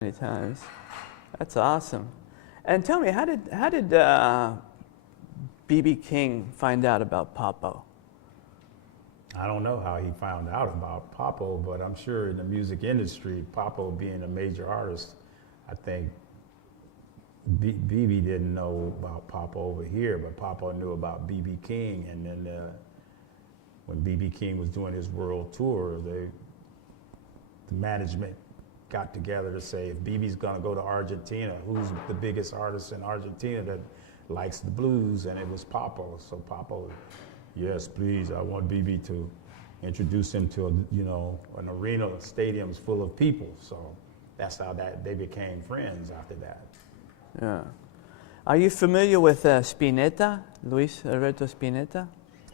Many times. That's awesome. And tell me, how did B.B. King find out about Poppo? I don't know how he found out about Poppo, but I'm sure in the music industry, Poppo being a major artist, I think B.B. didn't know about Poppo over here, but Poppo knew about B.B. King. And then when B.B. King was doing his world tour, the management got together to say, if BB's gonna go to Argentina, who's the biggest artist in Argentina that likes the blues? And it was Poppo. So Poppo, yes, please, I want BB to introduce him to, an arena, stadiums full of people. So that's how they became friends after that. Yeah. Are you familiar with Spinetta, Luis Alberto Spinetta?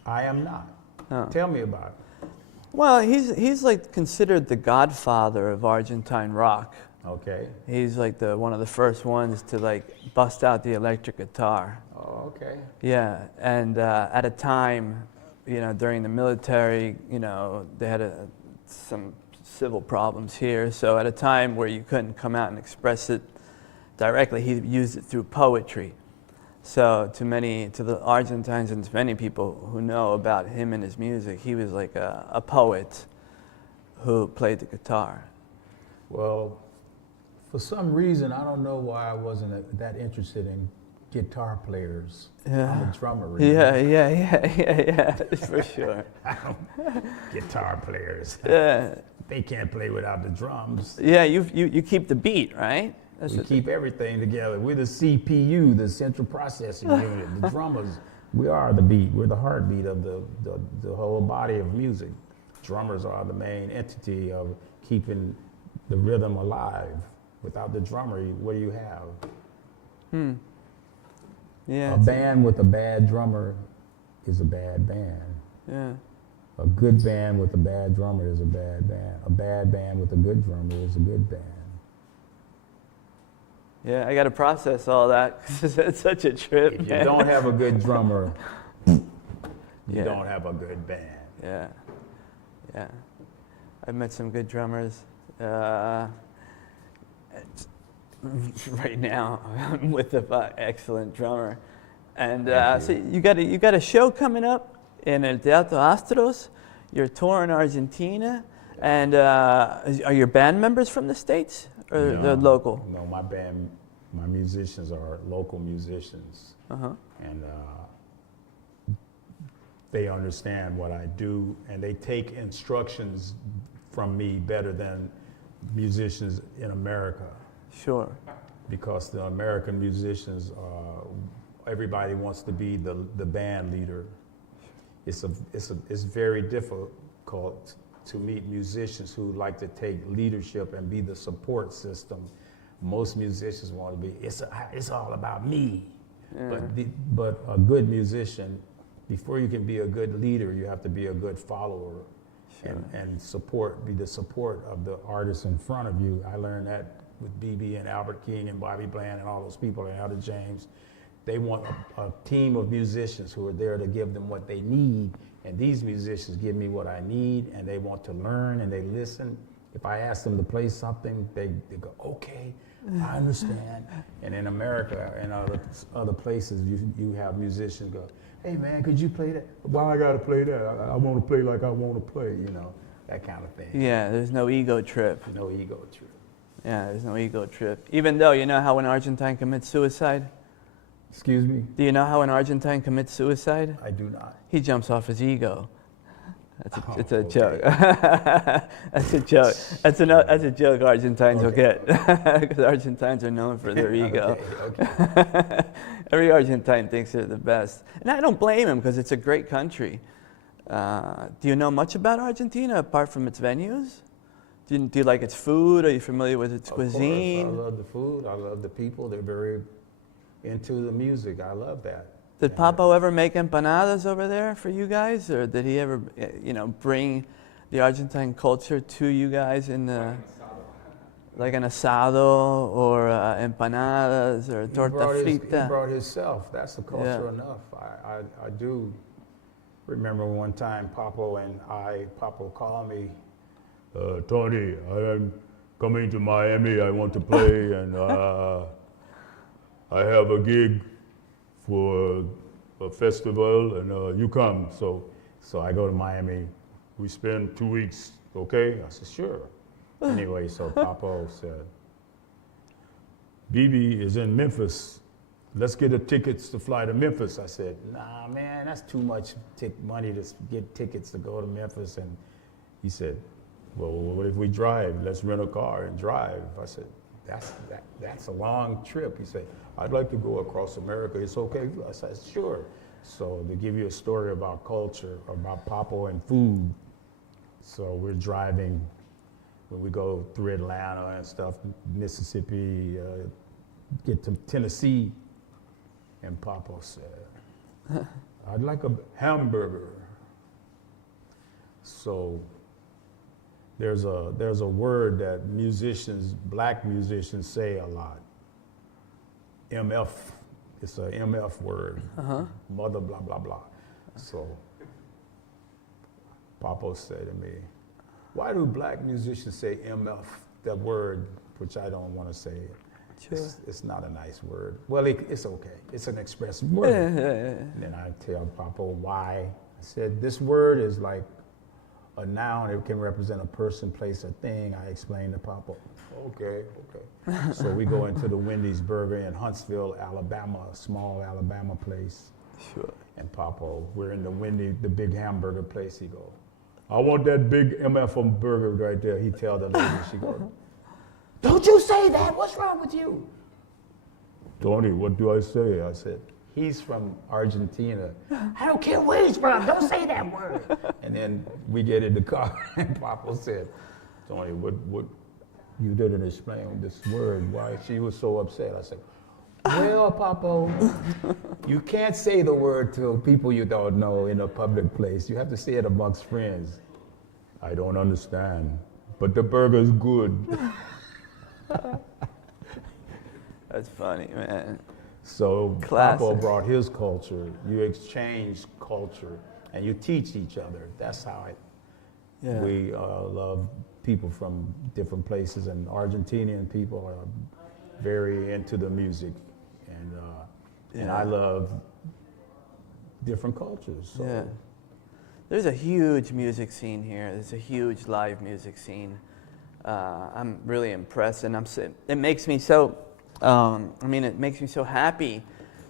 I am not. Oh. Tell me about it. Well, he's like considered the Godfather of Argentine rock. Okay. He's like one of the first ones to like bust out the electric guitar. Oh, okay. Yeah, and at a time, during the military, they had some civil problems here. So at a time where you couldn't come out and express it directly, he used it through poetry. So to the Argentines and to many people who know about him and his music, he was like a poet who played the guitar. Well, for some reason, I don't know why I wasn't that interested in guitar players. Yeah. I'm a drummer. Really. Yeah, for sure. Guitar players. Yeah. They can't play without the drums. Yeah, you keep the beat, right? We keep everything together. We're the CPU, the central processing unit. The drummers, we are the beat. We're the heartbeat of the whole body of music. Drummers are the main entity of keeping the rhythm alive. Without the drummer, what do you have? Yeah. A band with a bad drummer is a bad band. Yeah. A good band with a bad drummer is a bad band. A bad band with a good drummer is a good band. Yeah, I got to process all that because it's such a trip. If you don't have a good drummer, you don't have a good band. Yeah, yeah. I've met some good drummers. Right now, I'm with an excellent drummer, and so you got a show coming up in El Teatro Astros. You're touring Argentina, and are your band members from the States? Or they're local? No, my musicians are local musicians. And they understand what I do, and they take instructions from me better than musicians in America. Sure. Because the American musicians, everybody wants to be the band leader. It's very difficult to meet musicians who like to take leadership and be the support system. Most musicians want to be, it's all about me. Yeah. But a good musician, before you can be a good leader, you have to be a good follower. Sure. And be the support of the artists in front of you. I learned that with BB and Albert King and Bobby Bland and all those people and Elder James. They want a team of musicians who are there to give them what they need. And these musicians give me what I need, and they want to learn and they listen. If I ask them to play something, they go, okay, I understand. And in America and other places, you have musicians go, hey man, could you play that? Why I gotta play that? I want to play like I want to play, that kind of thing. Yeah, there's no ego trip. No ego trip. Yeah, there's no ego trip. Even though, you know how an Argentine commits suicide? Excuse me? Do you know how an Argentine commits suicide? I do not. He jumps off his ego. It's a joke. That's a joke. That's a joke Argentines will get. Because Argentines are known for their ego. Okay. Every Argentine thinks they're the best. And I don't blame him because it's a great country. Do you know much about Argentina apart from its venues? Do you like its food? Are you familiar with its cuisine? Of course, I love the food. I love the people. They're very into the music. I love that. Did Poppo ever make empanadas over there for you guys, or did he ever, bring the Argentine culture to you guys in the, like an asado or empanadas or torta frita? He brought himself. That's the culture enough. I do remember one time Poppo called me, Tony, coming to Miami, I want to play, and I have a gig for a festival, and you come. So I go to Miami. We spend 2 weeks, okay? I said, sure. Anyway, so Pappo said, BB is in Memphis. Let's get the tickets to fly to Memphis. I said, nah, man, that's too much money to get tickets to go to Memphis. And he said, well, what if we drive? Let's rent a car and drive. I said, that's a long trip. He said, I'd like to go across America. It's okay? I said, sure. So to give you a story about culture, about Poppo and food. So we're driving, when we go through Atlanta and stuff, Mississippi, get to Tennessee, and Poppo said, I'd like a hamburger. So there's a word that musicians, black musicians, say a lot. MF, it's a MF word, mother blah, blah, blah. So Poppo said to me, why do black musicians say MF, that word, which I don't want to say it. Sure. It's not a nice word. Well, it's okay. It's an expressive word. And then I tell Poppo why. I said, this word is like a noun. It can represent a person, place, or thing. I explained to Poppo. Okay. So we go into the Wendy's Burger in Huntsville, Alabama, a small Alabama place. Sure. And Poppo, we're in the Wendy, the big hamburger place. He go, I want that big MF burger right there. He tell the lady, she go, don't you say that, what's wrong with you? Tony, what do I say? I said, he's from Argentina. I don't care where he's from, don't say that word. And then we get in the car and Poppo said, Tony, what you didn't explain this word, why she was so upset. I said, well, Poppo, you can't say the word to people you don't know in a public place. You have to say it amongst friends. I don't understand, but the burger's good. That's funny, man. So Classic. Poppo brought his culture. You exchange culture, and you teach each other. That's how we love people from different places, and Argentinian people are very into the music, and I love different cultures. So. Yeah. There's a huge music scene here. There's a huge live music scene. I'm really impressed, and it makes me so. It makes me so happy,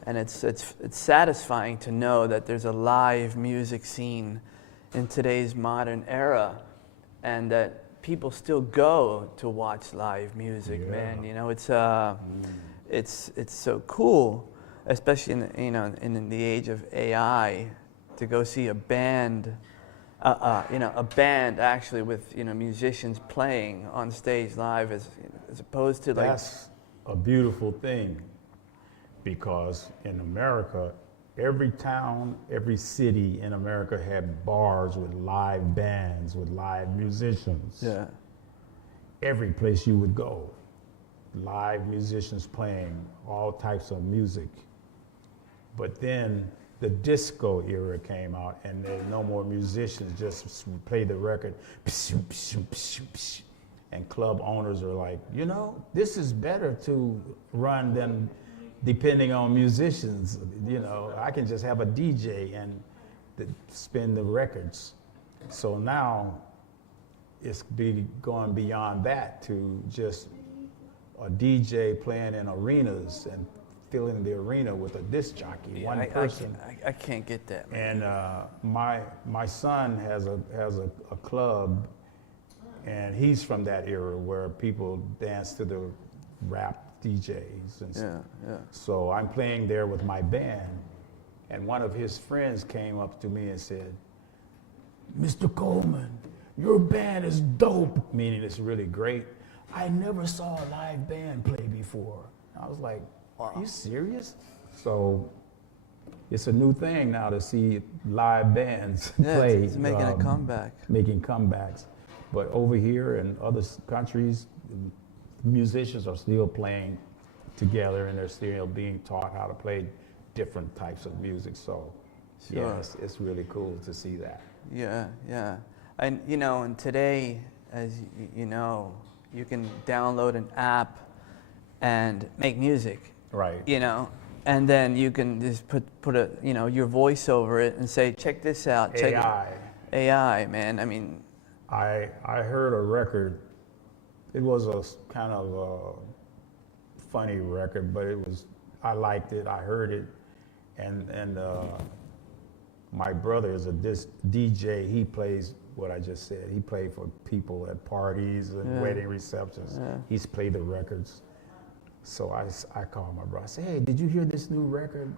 and it's satisfying to know that there's a live music scene in today's modern era, and that people still go to watch live music. Man, you know, it's so cool, especially in the age of AI, to go see a band. A band actually with musicians playing on stage live, as opposed to like. That's a beautiful thing, because in America, every town, every city in America had bars with live bands, with live musicians. Yeah. Every place you would go, live musicians playing all types of music. But then the disco era came out, and there were no more musicians, just play the record, and club owners are like, this is better to run than depending on musicians. I can just have a DJ and spin the records. So now it's going beyond that to just a DJ playing in arenas and filling the arena with a disc jockey, one person. I can't get that, man. And my son has a club, and he's from that era where people dance to the rap DJs. And So I'm playing there with my band, and one of his friends came up to me and said, Mr. Coleman, your band is dope, meaning it's really great. I never saw a live band play before. I was like, are you serious? So it's a new thing now to see live bands play. It's making a comeback. Making comebacks. But over here in other countries, musicians are still playing together, and they're still being taught how to play different types of music. So it's really cool to see that. Yeah. And and today, as you can download an app and make music. Right. You know, and then you can just put a, you know, your voice over it and say, check this out. Check AI. AI, man. I mean, I heard a record. It was a kind of a funny record, but I liked it. I heard it, and my brother is a DJ. He plays what I just said. He played for people at parties and wedding receptions. Yeah. He's played the records. So I called my brother. I said, hey, did you hear this new record?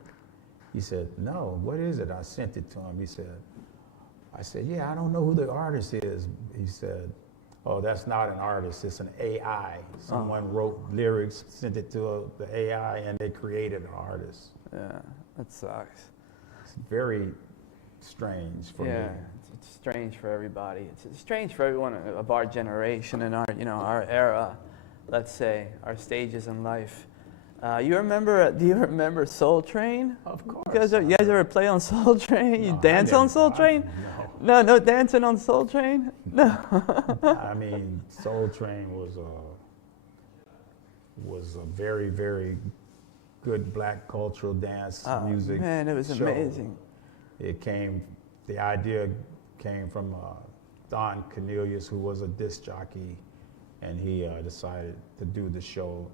He said, no, what is it? I sent it to him. I said, yeah, I don't know who the artist is. He said, oh, that's not an artist, it's an AI. Someone wrote lyrics, sent it to the AI, and they created an artist. yeah, that sucks. It's very strange for me. It's strange for everybody. It's strange for everyone of our generation and our, you know, our era, let's say, our stages in life. Do you remember Soul Train? Of course. You guys ever play on Soul Train? You dance on Soul Train? No. No dancing on Soul Train? No. I mean, Soul Train was a very, very good black cultural dance music. Man, it was show. amazing. The idea came from Don Cornelius, who was a disc jockey, and he decided to do the show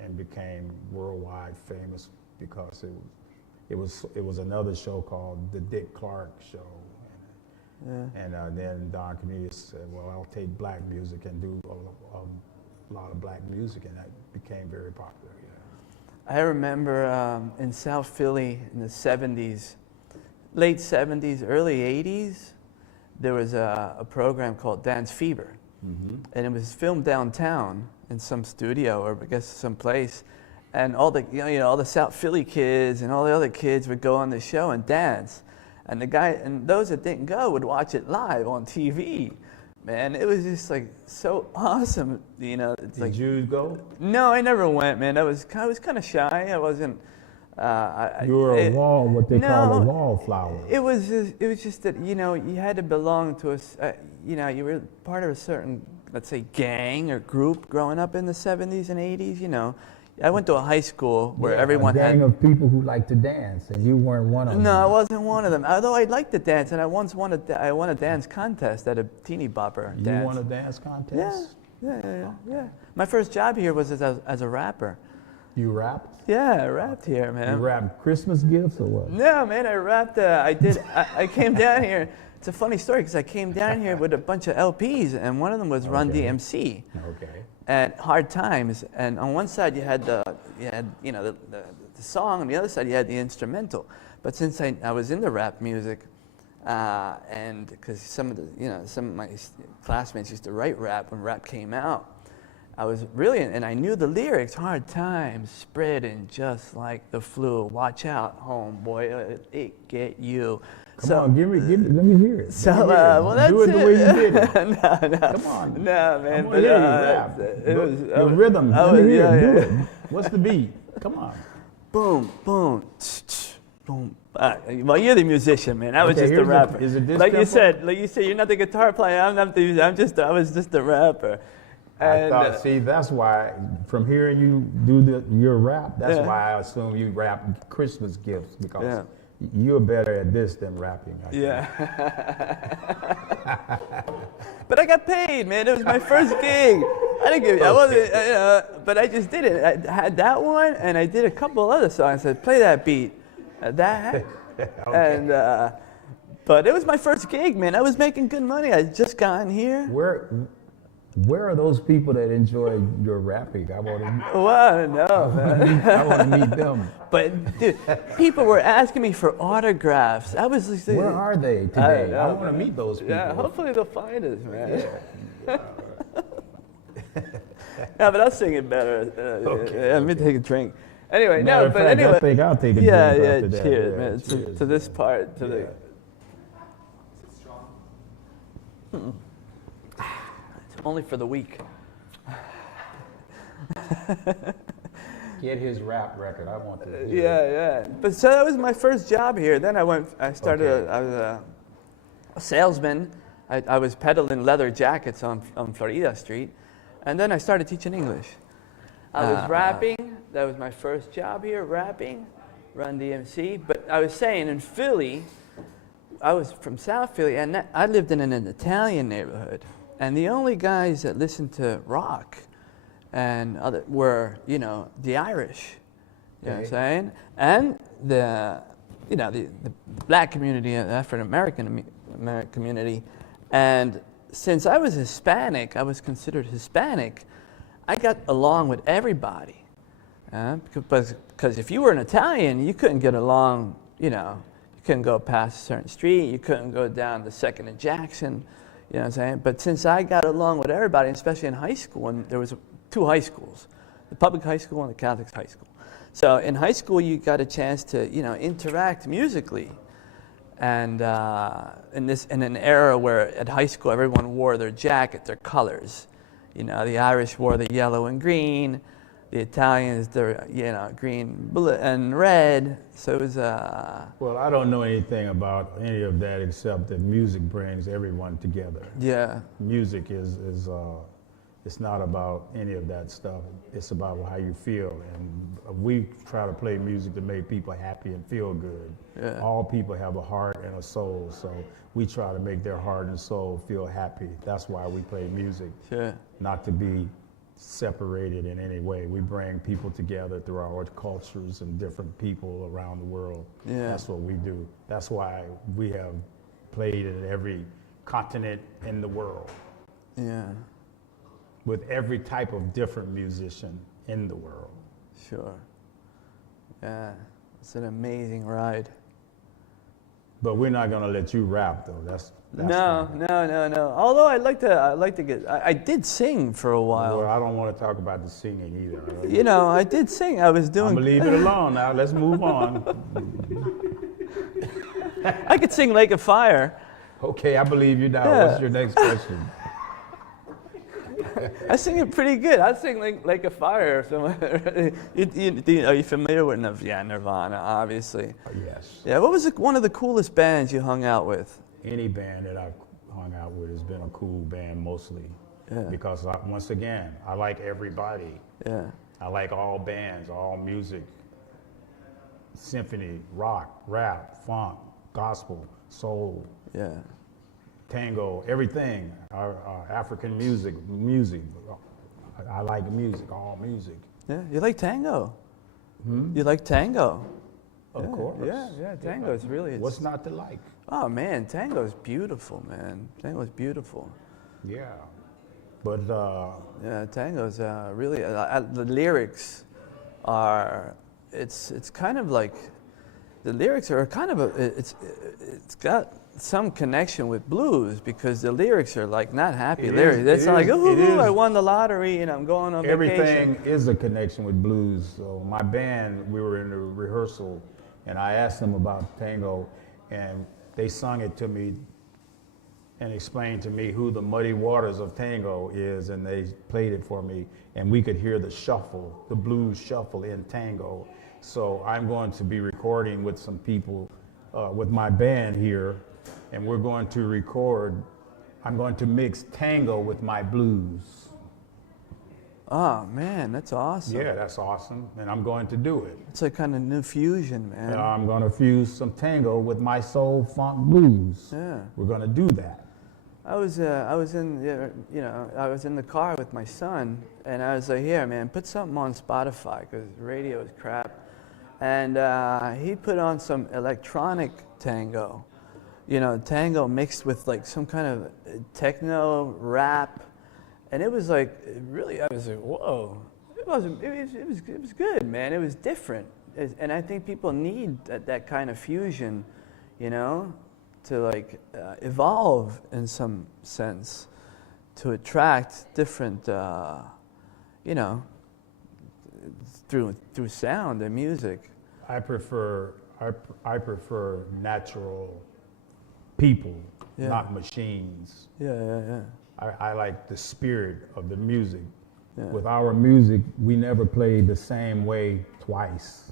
and became worldwide famous because it was another show called The Dick Clark Show. And then Don Cornelius said, well, I'll take black music and do a lot of black music, and that became very popular. Yeah. I remember in South Philly in the 70s, late 70s, early 80s, there was a program called Dance Fever. Mm-hmm. And it was filmed downtown in some studio or I guess some place. And all the, you know, all the South Philly kids and all the other kids would go on the show and dance. And those that didn't go would watch it live on TV. Man, it was just like so awesome, you know. Did you go? No, I never went, man. I was kind of shy. I wasn't. You were what they call a wallflower. It was just that, you know, you had to belong to you know, you were part of a certain, let's say, gang or group growing up in the 70s and 80s, you know. I went to a high school where everyone had a gang of people who like to dance, and you weren't one of them. No, I wasn't one of them. Although I liked to dance, and I once won a dance contest at a teeny bopper You dance. won a dance contest? Yeah. My first job here was as a rapper. You rapped? Yeah, I rapped here, man. You rapped Christmas gifts or what? No, man, I rapped. I came down here. It's a funny story because I came down here with a bunch of LPs, and one of them was Run DMC. Okay. And Hard Times, and on one side you had the song, on the other side you had the instrumental. But since I was into rap music, and because some of my classmates used to write rap when rap came out, I was really, and I knew the lyrics. Hard times spreading just like the flu. Watch out, homeboy, it get you. Come on, give me, let me hear it. So, well, that's Do it the way you did it. No. Come on. No, man. I want to hear you rap. The rhythm. Let me hear it. Do it. What's the beat? Come on. Boom, boom, boom. Well, you're the musician, man. I was Okay, just a here's rapper. is it this like you tempo? said, you're not the guitar player. I was just a rapper. I thought, see, that's why, from hearing you do your rap, that's Yeah. why I assume you rap Christmas gifts, because Yeah. you're better at this than rapping. I think. Yeah. But I got paid, man. It was my first gig. I didn't give. I wasn't. But I just did it. I had that one, and I did a couple other songs. I said, "Play that beat." That. Okay. And. But it was my first gig, man. I was making good money. I had just gotten here. Where are those people that enjoy your rapping? I want to. Well, no, man. I want to meet them. But dude, people were asking me for autographs. I was like, Where are they today? know, I want to meet those people. yeah, hopefully they'll find us, man. Yeah, but I'll sing it better. Okay, Let me take a drink. Anyway, Matter no, of but fact, anyway. I think I'll take a yeah, drink yeah, after that. cheers, Yeah, man. cheers. To this part, to the. It's only for the week. Get his rap record. I want to. Yeah. But so that was my first job here. Then I was a salesman. I was peddling leather jackets on Florida Street. And then I started teaching English. I was rapping. That was my first job here, rapping, Run DMC. But I was saying, in Philly, I was from South Philly, and I lived in an Italian neighborhood. And the only guys that listened to rock and other were, you know, the Irish. You know what I'm saying? And the black community, African American community. And since I was Hispanic, I was considered Hispanic, I got along with everybody. Because if you were an Italian, you couldn't get along, you know, you couldn't go past a certain street, you couldn't go down the 2nd and Jackson, you know what I'm saying? But since I got along with everybody, especially in high school, and there was 2 high schools, the public high school and the Catholic high school. So in high school, you got a chance to, you know, interact musically. And in an era where at high school everyone wore their jacket, their colors. You know, the Irish wore the yellow and green, the Italians the green, blue, and red. So it was. Well, I don't know anything about any of that except that music brings everyone together. Yeah. Music is it's not about any of that stuff. It's about how you feel, and we try to play music to make people happy and feel good. Yeah. All people have a heart and a soul, so we try to make their heart and soul feel happy. That's why we play music, Sure. not to be separated in any way. We bring people together through our cultures and different people around the world. Yeah. That's what we do. That's why we have played in every continent in the world, Yeah. with every type of different musician in the world. Sure. Yeah. It's an amazing ride. But we're not gonna let you rap though. That's No. Although I like to get. I did sing for a while. Well, I don't want to talk about the singing either. You know, I did sing. I was doing. I'm gonna leave it alone now. Let's move on. I could sing Lake of Fire. Okay, I believe you now. Yeah. What's your next question? I sing it pretty good. I sing Lake of Fire. Are you familiar with Nirvana, obviously? Yes. Yeah, what was one of the coolest bands you hung out with? Any band that I've hung out with has been a cool band mostly. Yeah. Because once again, I like everybody. Yeah. I like all bands, all music, symphony, rock, rap, funk, gospel, soul, Yeah. tango, everything. African music. I like music, all music. Yeah. You like tango? You like tango? Of course. Yeah. Tango is really. What's not to like? Oh man, tango is beautiful, man. Tango is beautiful. Yeah. But Yeah, tango's really the lyrics are. It's kind of like the lyrics are kind of it's got some connection with blues because the lyrics are like not happy lyrics. It's not like ooh, I won the lottery and I'm going on everything vacation. is a connection with blues. So my band, we were in the rehearsal, and I asked them about tango, and they sung it to me and explained to me who the Muddy Waters of Tango is, and they played it for me, and we could hear the shuffle, the blues shuffle in tango. So I'm going to be recording with some people, with my band here, and we're going to record, I'm going to mix tango with my blues. Oh man, that's awesome. Yeah, that's awesome, and I'm going to do it. It's like kind of new fusion, man. And I'm going to fuse some tango with my soul funk blues. Yeah. We're going to do that. I was in the car with my son, and I was like, here, man, put something on Spotify because radio is crap. And he put on some electronic tango, tango mixed with like some kind of techno rap, and it was like really. I was like, whoa! It was good, man. It was different, and I think people need that kind of fusion, to like evolve in some sense, to attract different, through sound and music. I prefer natural people, Yeah. not machines. Yeah. I like the spirit of the music. Yeah. With our music, we never play the same way twice.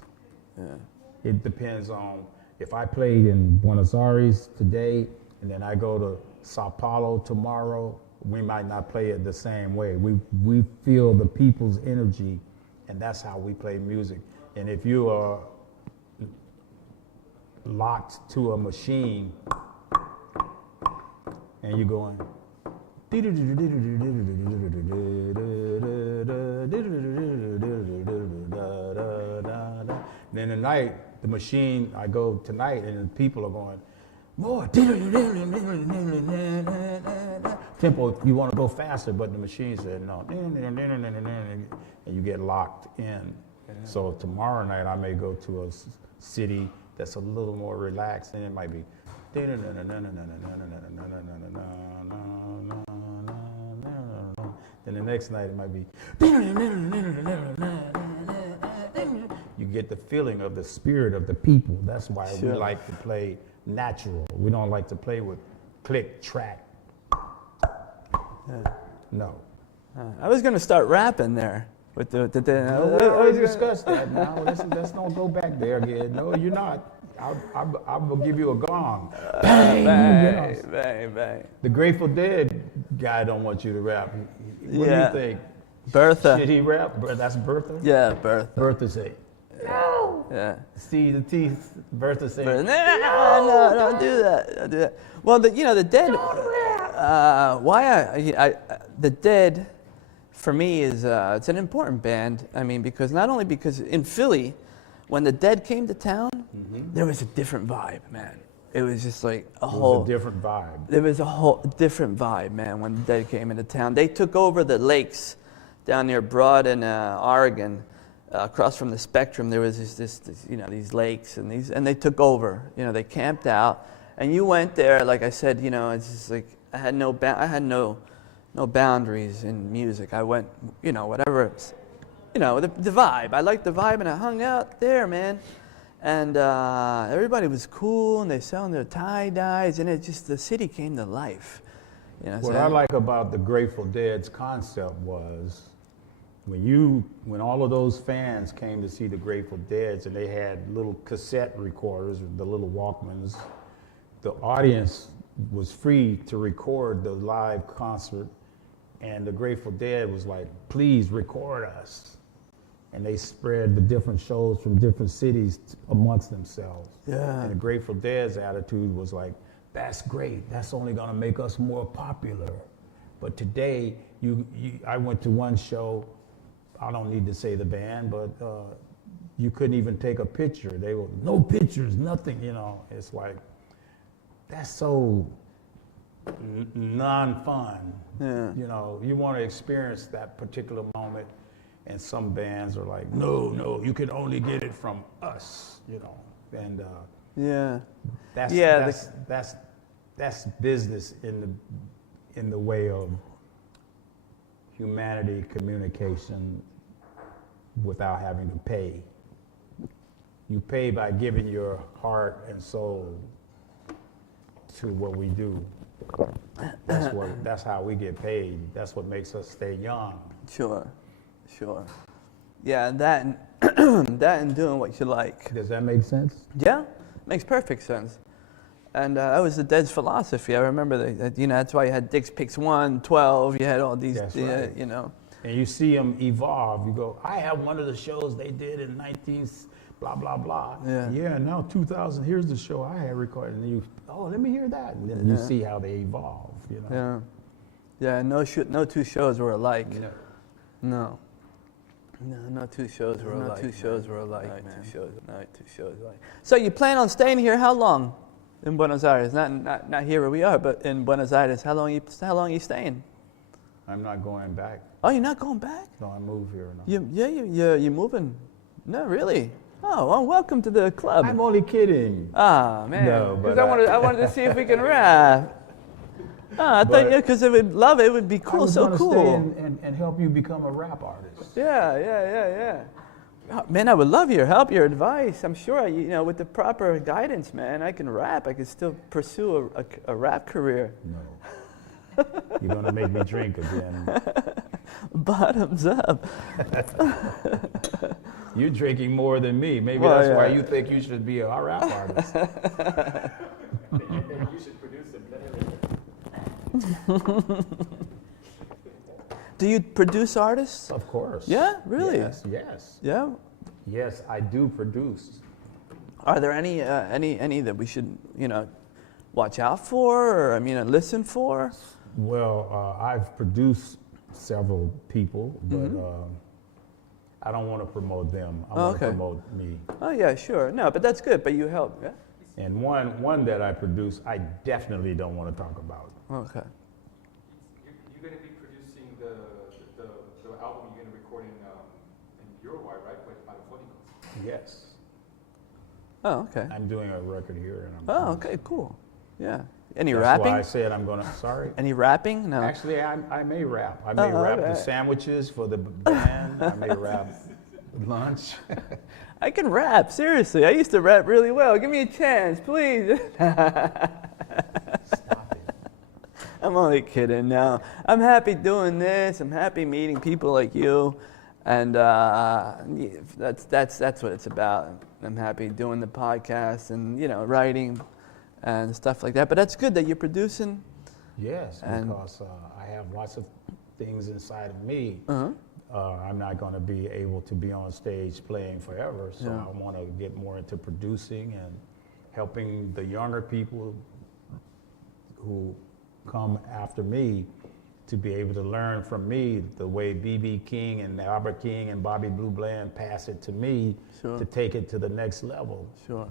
Yeah. It depends on if I played in Buenos Aires today and then I go to Sao Paulo tomorrow, we might not play it the same way. We feel the people's energy, and that's how we play music. And if you are locked to a machine and you're going, then at night, the machine, I go tonight and the people are going, more tempo, you want to go faster, but the machine said no, and you get locked in. So tomorrow night I may go to a city that's a little more relaxed, and it might be then the next night it might be you get the feeling of the spirit of the people. That's why we like to play natural. We don't like to play with click, track. No. I was going to start rapping there. With We already discussed that now. Let's don't go back there again. No, you're not. I will give you a gong. Bang, bang, bang, bang. The Grateful Dead guy don't want you to rap. What do you think? Bertha. Should he rap? That's Bertha? Yeah, Bertha. Bertha say, no. Yeah. See the teeth. Bertha say, No, don't do that. Don't do that. Well, the Dead. The Dead, for me, is it's an important band. I mean, because in Philly, when the Dead came to town, there was a different vibe, man. It was just like a different vibe. There was a whole different vibe, man, when the Dead came into town. They took over the lakes down near Broad and Oregon, across from the Spectrum. There was these lakes and they took over. They camped out, and you went there. Like I said, it's just like I had no boundaries in music. I went, whatever. The vibe. I liked the vibe, and I hung out there, man. And everybody was cool, and they selling their tie-dyes, and the city came to life. What I like about the Grateful Dead's concept was when all of those fans came to see the Grateful Dead, and they had little cassette recorders, the little Walkmans, the audience was free to record the live concert, and the Grateful Dead was like, please record us. And they spread the different shows from different cities amongst themselves. Yeah. And the Grateful Dead's attitude was like, that's great. That's only going to make us more popular. But today, I went to one show. I don't need to say the band, but you couldn't even take a picture. They were no pictures, nothing. It's like that's so non-fun. Yeah. You want to experience that particular moment. And some bands are like, no, you can only get it from us, and that's business in the way of humanity communication without having to pay. You pay by giving your heart and soul to what we do. That's how we get paid. That's what makes us stay young. Sure. Yeah, that and doing what you like. Does that make sense? Yeah, makes perfect sense. And that was the Dead's philosophy. I remember that's why you had Dick's Picks 1, 12. You had all these, That's right. And you see them evolve. You go, I have one of the shows they did in 19 blah blah blah. Yeah. Now 2000. Here's the show I had recorded. And let me hear that. And then you see how they evolve. Yeah. No two shows were alike. No. No two shows were alike. Two shows were alike, man. Two shows alike. So you plan on staying here how long in Buenos Aires? Not here where we are, but in Buenos Aires. How long are you staying? I'm not going back. Oh, you're not going back? No, I move here now. You're moving? No, really? Oh, well, welcome to the club. I'm only kidding. Ah, man. No, but I wanted to see if we can rap. I thought, because it would be cool, so cool. I was stay and help you become a rap artist. Yeah. Oh, man, I would love your help, your advice. I'm sure, with the proper guidance, man, I can rap. I can still pursue a rap career. No. You're going to make me drink again. Bottoms up. You're drinking more than me. Maybe that's why you think you should be a rap artist. You should produce it better. Do you produce artists? Of course. Yeah, really? Yes. Yeah. Yes, I do produce. Are there any that we should, watch out for, or listen for? Well, I've produced several people, but I don't want to promote them. I want to promote me. Oh yeah, sure. No, but that's good. But you help, yeah. And one that I produce, I definitely don't want to talk about. Okay. You're going to be producing the album you're going to record in Uruguay, right? With Poppo. Yes. Oh, okay. I'm doing a record here, and Oh, okay, cool. Yeah. Any That's rapping? why I said I'm gonna. Sorry. Any rapping? No. Actually, I may rap. I may rap the sandwiches for the band. I may rap lunch. I can rap, seriously. I used to rap really well. Give me a chance, please. Stop it. I'm only kidding. No, I'm happy doing this. I'm happy meeting people like you, and that's what it's about. I'm happy doing the podcast and writing and stuff like that. But that's good that you're producing. Yes, because I have lots of things inside of me. I'm not going to be able to be on stage playing forever, so I want to get more into producing and helping the younger people who come after me to be able to learn from me the way B.B. King and Albert King and Bobby Blue Bland pass it to me to take it to the next level. Sure.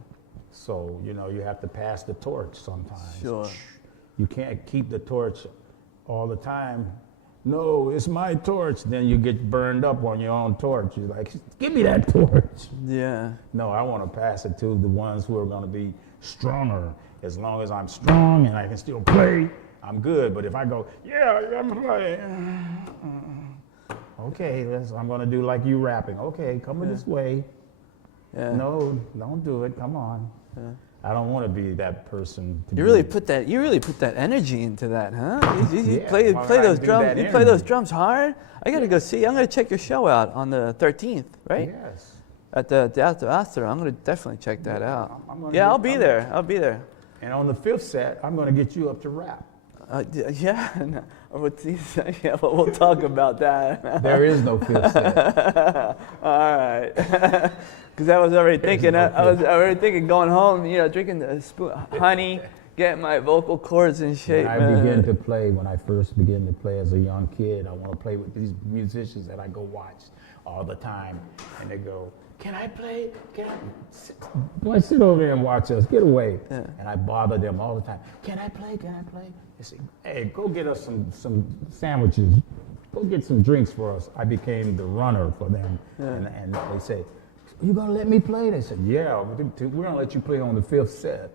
So, you have to pass the torch sometimes. Sure. You can't keep the torch all the time. No, it's my torch. Then you get burned up on your own torch. You're like, give me that torch. Yeah. No, I want to pass it to the ones who are going to be stronger. As long as I'm strong and I can still play, I'm good. But if I go, I'm playing. Okay, I'm going to do like you rapping. Okay, come this way. Yeah. No, don't do it. Come on. Yeah. I don't want to be that person. You really put that energy into that, huh? You play those drums. You play those drums hard. I gotta go see. I'm gonna check your show out on the 13th, right? Yes. At the Teatro Astor. I'm gonna definitely check that out. I'll be there. I'll be there. And on the 5th set, I'm gonna get you up to rap. Yeah. No, we'll talk about that. There is no 5th set. All right. Because I was already thinking. I was already thinking going home. Drinking the spoon, honey, getting my vocal cords in shape. When I first began to play as a young kid, I want to play with these musicians that I go watch all the time, and they go, "Can I play? Can I?" Boy, sit over there and watch us. Get away. Yeah. And I bother them all the time. Can I play? Can I play? They say, "Hey, go get us some sandwiches. Go get some drinks for us." I became the runner for them, and they say, "You gonna let me play?" They said, "Yeah, we're gonna let you play on the 5th set."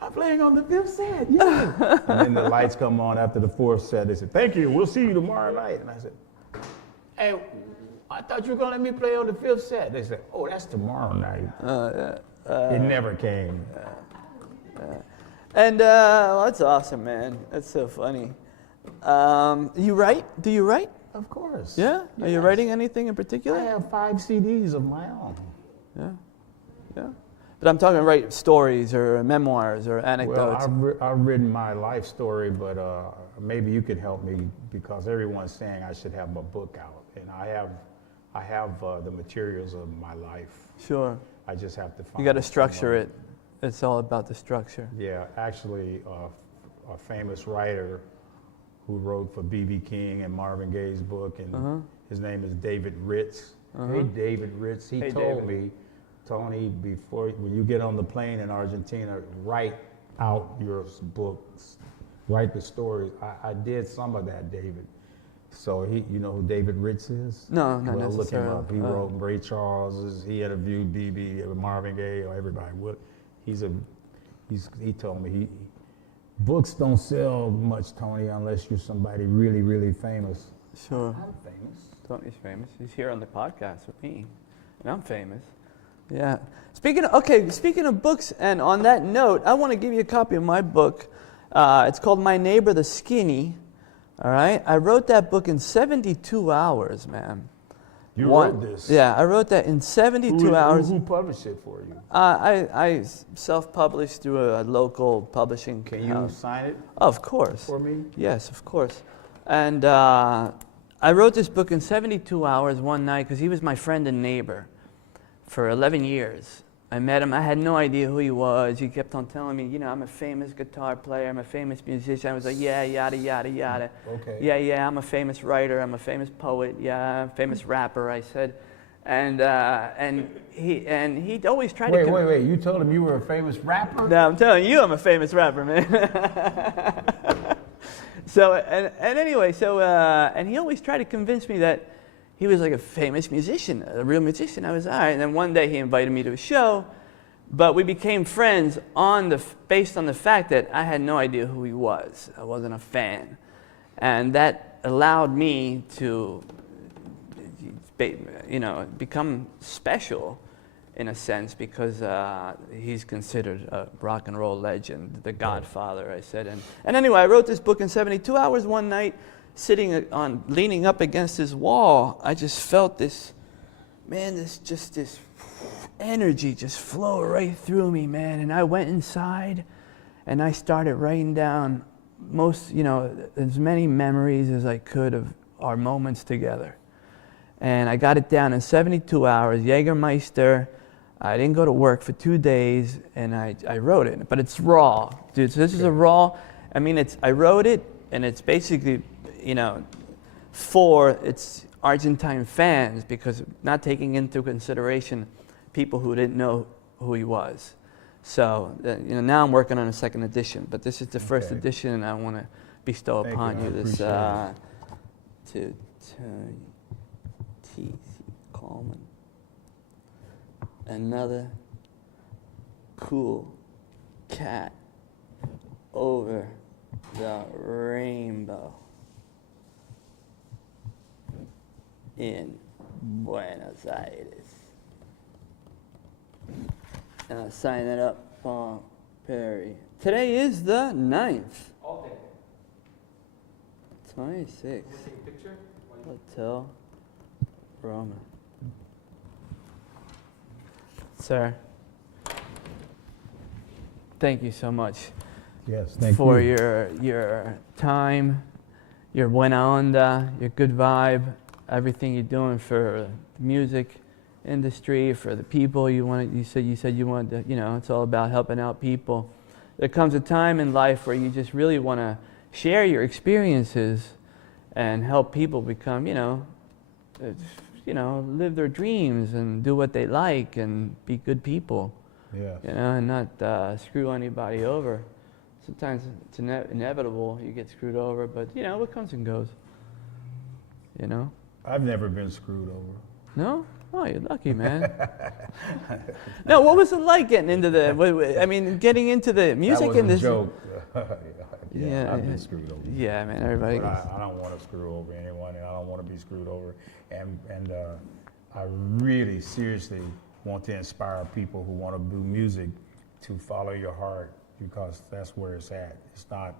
I'm playing on the 5th set, yeah. And then the lights come on after the 4th set. They said, "Thank you, we'll see you tomorrow night." And I said, "Hey, I thought you were gonna let me play on the 5th set." They said, "Oh, that's tomorrow night." It never came. And that's awesome, man. That's so funny. You write? Do you write? Of course. Yeah? Are you writing anything in particular? I have 5 CDs of my own. Yeah. But I'm talking write stories or memoirs or anecdotes. Well, I've written my life story, but maybe you could help me because everyone's saying I should have a book out, and I have the materials of my life. Sure. I just have to find. You got to structure it. It's all about the structure. Yeah, actually, a famous writer who wrote for B.B. King and Marvin Gaye's book, and his name is David Ritz. Hey, David Ritz. He told me, Tony, when you get on the plane in Argentina, write out your books, write the stories. I did some of that, David. So you know who David Ritz is? No, not well, look him necessarily. up. He wrote Ray Charles. He interviewed B.B., Marvin Gaye, or everybody. He told me books don't sell much, Tony, unless you're somebody really, really famous. Sure. I'm famous. Tony's famous. He's here on the podcast with me, and I'm famous. Yeah. Speaking of books, and on that note, I want to give you a copy of my book. It's called My Neighbor the Skinny. All right. I wrote that book in 72 hours, man. You wrote this? Yeah, I wrote that in 72 hours. Who published it for you? I self-published through a local publishing Can house. you sign it Of course. for me? Yes, of course. And I wrote this book in 72 hours one night because he was my friend and neighbor for 11 years. I met him. I had no idea who he was. He kept on telling me, you know, I'm a famous guitar player. I'm a famous musician. I was like, yeah, yada, yada, yada. Okay. Yeah, I'm a famous writer. I'm a famous poet. Yeah, I'm a famous rapper, I said. And he'd always try to... Wait. You told him you were a famous rapper? No, I'm telling you I'm a famous rapper, man. So, and he always tried to convince me that he was like a famous musician, a real musician. I was all right. And then one day he invited me to a show, but we became friends based on the fact that I had no idea who he was. I wasn't a fan. And that allowed me to, you know, become special in a sense because he's considered a rock and roll legend, the Godfather, I said. And anyway, I wrote this book in 72 hours one night. Leaning up against his wall, I just felt this energy just flow right through me, man. And I went inside and I started writing down as many memories as I could of our moments together. And I got it down in 72 hours, Jägermeister. I didn't go to work for 2 days and I wrote it, but it's raw, dude. So this is a raw, I wrote it and it's basically, for its Argentine fans because not taking into consideration people who didn't know who he was. So, now I'm working on a second edition, but this is the first edition and I want to bestow upon you this, T.C. Coleman. Another cool cat over the rainbow. In Buenos Aires. And I'll sign it up, Paul Perry. Today is the 9th. All day. 26. Can we take a picture? Hotel Roma. Sir, thank you so much. Yes, thank for you. your time, your buena onda, your good vibe, everything you're doing for the music industry, for the people you said you wanted to, it's all about helping out people. There comes a time in life where you just really want to share your experiences and help people become, live their dreams and do what they like and be good people. Yes. And not screw anybody over. Sometimes it's inevitable you get screwed over, but what comes and goes. I've never been screwed over. No? Oh, you're lucky, man. No, what was it like getting into getting into the music industry? That was a joke. Yeah, I've been screwed over. Yeah, man, everybody But gets... I don't want to screw over anyone, and I don't want to be screwed over. And I really seriously want to inspire people who want to do music to follow your heart, because that's where it's at. It's not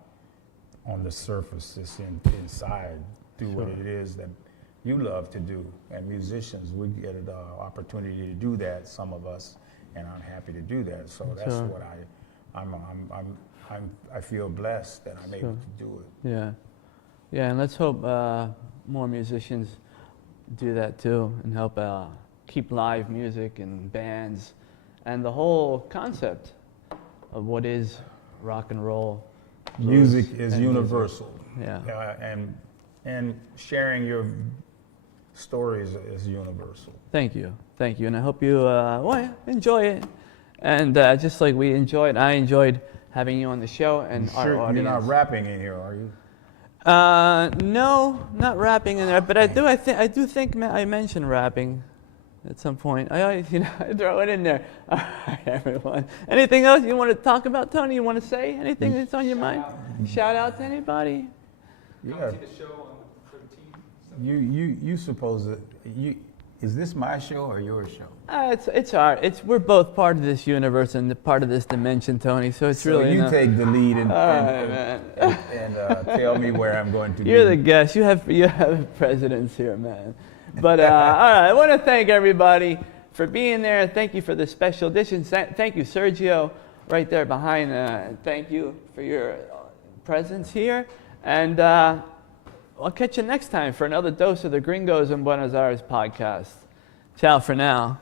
on the surface, it's inside. Do what it is that you love to do. And musicians, we get an opportunity to do that, some of us, and I'm happy to do that. So that's what I feel blessed that I'm able to do it. Yeah, and let's hope more musicians do that too and help keep live music and bands and the whole concept of what is rock and roll. Music is universal. Yeah. And sharing your stories is universal. Thank you, and I hope you enjoy it. And just like I enjoyed having you on the show and our audience. You're not rapping in here, are you? No, not rapping in there, but I do think I mentioned rapping at some point. I always, I throw it in there. All right, everyone. Anything else you want to talk about, Tony? You want to say anything that's on your mind? Shout out to anybody? Yeah. Come see the show on the 13th. You suppose that is this my show or your show? We're both part of this universe and part of this dimension, Tony. So it's really. So you take the lead and tell me where I'm going to be. You're the guest. You have precedence here, man. But all right, I want to thank everybody for being there. Thank you for the special edition. Thank you, Sergio, right there behind. Thank you for your presence here. And I'll catch you next time for another dose of the Gringos in Buenos Aires podcast. Ciao for now.